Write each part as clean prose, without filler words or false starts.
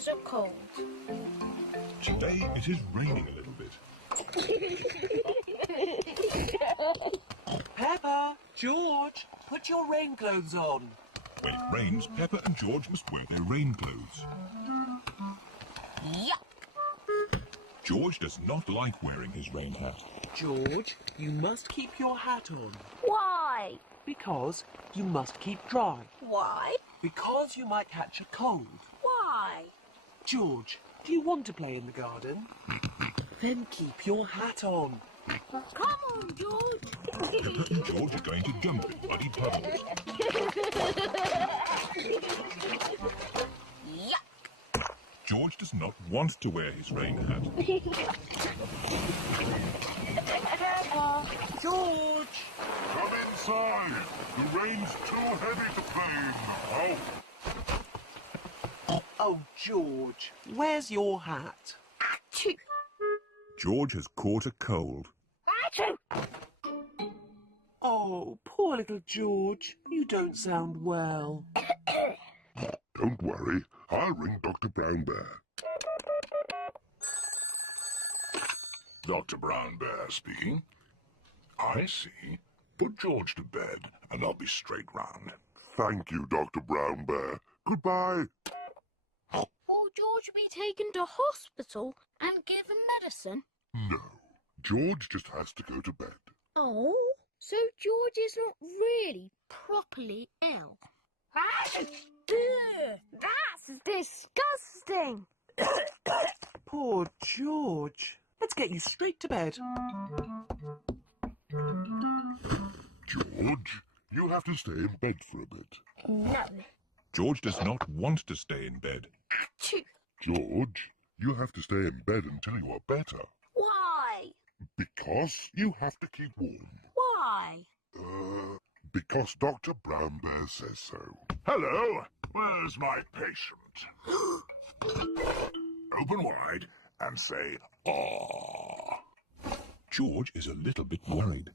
is a cold? Today it is raining a little bit. Peppa, George, put your rain clothes on. When it rains, Peppa and George must wear their rain clothes. Yup. George does not like wearing his rain hat. George, you must keep your hat on. Why? Because you must keep dry. Why? Because you might catch a cold. Why? George, do you want to play in the garden? Then keep your hat on. Come on, George. Peppa and George are going to jump in muddy puddles. Yuck. George does not want to wear his rain hat. Peppa. George! Come inside! The rain's too heavy to play in now. Oh, George, where's your hat? Achoo. George has caught a cold. Achoo. Oh, poor little George. You don't sound well. Don't worry, I'll ring Dr. Brown Bear. Dr. Brown Bear speaking. I see. Put George to bed and I'll be straight round. Thank you, Dr. Brown Bear. Goodbye. Will George be taken to hospital and given medicine? No, George just has to go to bed. Oh, so George is not really properly ill. Ugh, that's disgusting. Poor George. Let's get you straight to bed. George, you have to stay in bed for a bit. No. George does not want to stay in bed. Achoo. George, you have to stay in bed until you are better. Why? Because you have to keep warm. Why? Because Dr. Brown Bear says so. Hello, where's my patient? Open wide and say, "Aww." George is a little bit worried.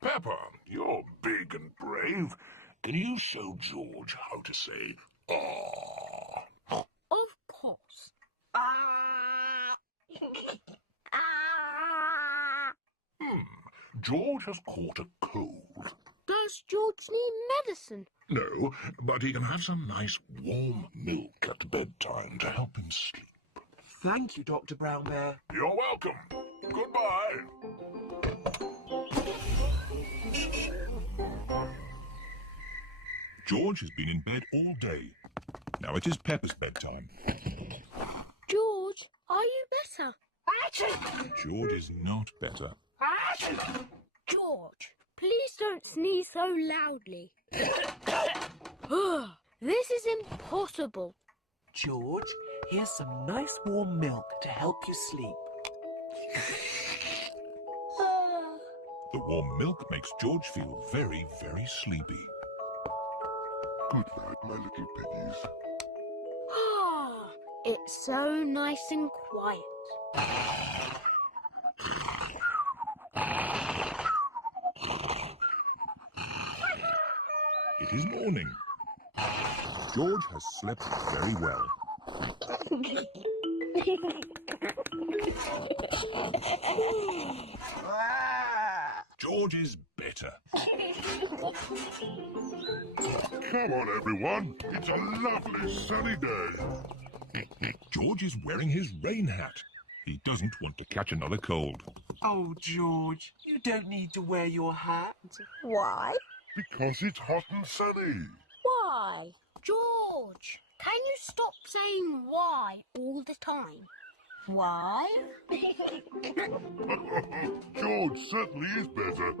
Peppa, you're big and brave. Can you show George how to say, "Aww"? Of course. Ah. Ah. George has caught a cold. Does George need medicine? No, but he can have some nice warm milk at bedtime to help him sleep. Thank you, Dr. Brown Bear. You're welcome. Goodbye. George has been in bed all day. Now it is Peppa's bedtime. George, are you better? George is not better. George, please don't sneeze so loudly. This is impossible. George, here's some nice warm milk to help you sleep. The warm milk makes George feel very, very sleepy. Good night, my little piggies. It's so nice and quiet. It is morning. George has slept very well. George is better. Come on, everyone. It's a lovely sunny day. George is wearing his rain hat. He doesn't want to catch another cold. Oh, George, you don't need to wear your hat. Why? Because it's hot and sunny. Why? George, can you stop saying why all the time? Why? George certainly is better.